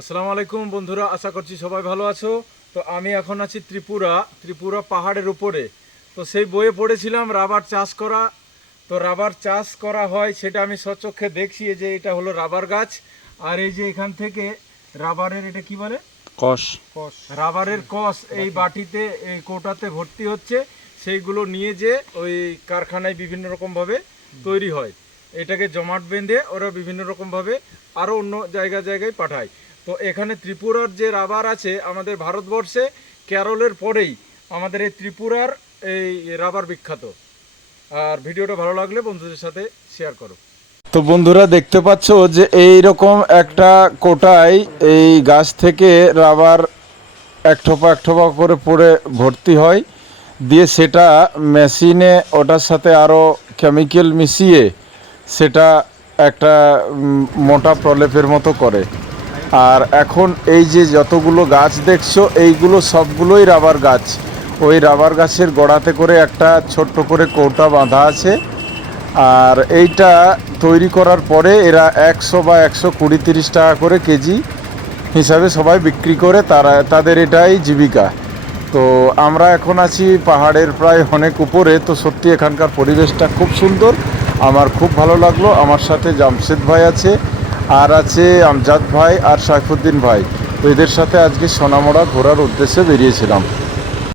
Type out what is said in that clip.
আসসালামু আলাইকুম বন্ধুরা, আশা করছি সবাই ভালো আছো। তো আমি এখন আছি ত্রিপুরা পাহাড়ের উপরে। তো সেই বইয়ে পড়েছিলাম রাবার চাষ করা। তো রাবার চাষ করা হয় সেটা আমি স্বচক্ষে দেখছি, যে এটা হলো রাবার গাছ। আর এই যে এখান থেকে রাবারের, এটা কি বলে, কষ রাবারের কষ এই বাটিতে, এই কোটাতে ভর্তি হচ্ছে। সেইগুলো নিয়ে যে ওই কারখানায় বিভিন্ন রকমভাবে তৈরি হয়। এটাকে জমাট বেঁধে ওরা বিভিন্ন রকমভাবে আরও অন্য জায়গায় পাঠায়। তো এখানে ত্রিপুরার যে রাবার আছে, আমাদের ভারতবর্ষে কেরলের পরেই আমাদের এই ত্রিপুরার এই রাবার বিখ্যাত। আর ভিডিওটা ভালো লাগলে বন্ধুদের সাথে শেয়ার করো। তো বন্ধুরা দেখতে পাচ্ছ যে এই রকম একটা কোটায় এই গাছ থেকে রাবার এক ঠোপা করে পড়ে ভর্তি হয়, দিয়ে সেটা মেশিনে ওটার সাথে আরও কেমিক্যাল মিশিয়ে সেটা একটা মোটা প্রলেপের মতো করে। আর এখন এই যে যতগুলো গাছ দেখছো, এইগুলো সবগুলোই রাবার গাছ। ওই রাবার গাছের গোড়াতে করে একটা ছোট্ট করে কৌটা বাঁধা আছে। আর এইটা তৈরি করার পরে এরা 100 বা 120-130 টাকা করে কেজি হিসাবে সবাই বিক্রি করে, তাদের এটাই জীবিকা। তো আমরা এখন আছি পাহাড়ের প্রায় অনেক উপরে। তো সত্যি এখানকার পরিবেশটা খুব সুন্দর, আমার খুব ভালো লাগলো। আমার সাথে জামশেদ ভাই আছে, আর আছে আমজাদ ভাই আর সাইফুদ্দিন ভাই। তো এদের সাথে আজকে সোনামুড়া ঘোরার উদ্দেশ্যে বেরিয়েছিলাম।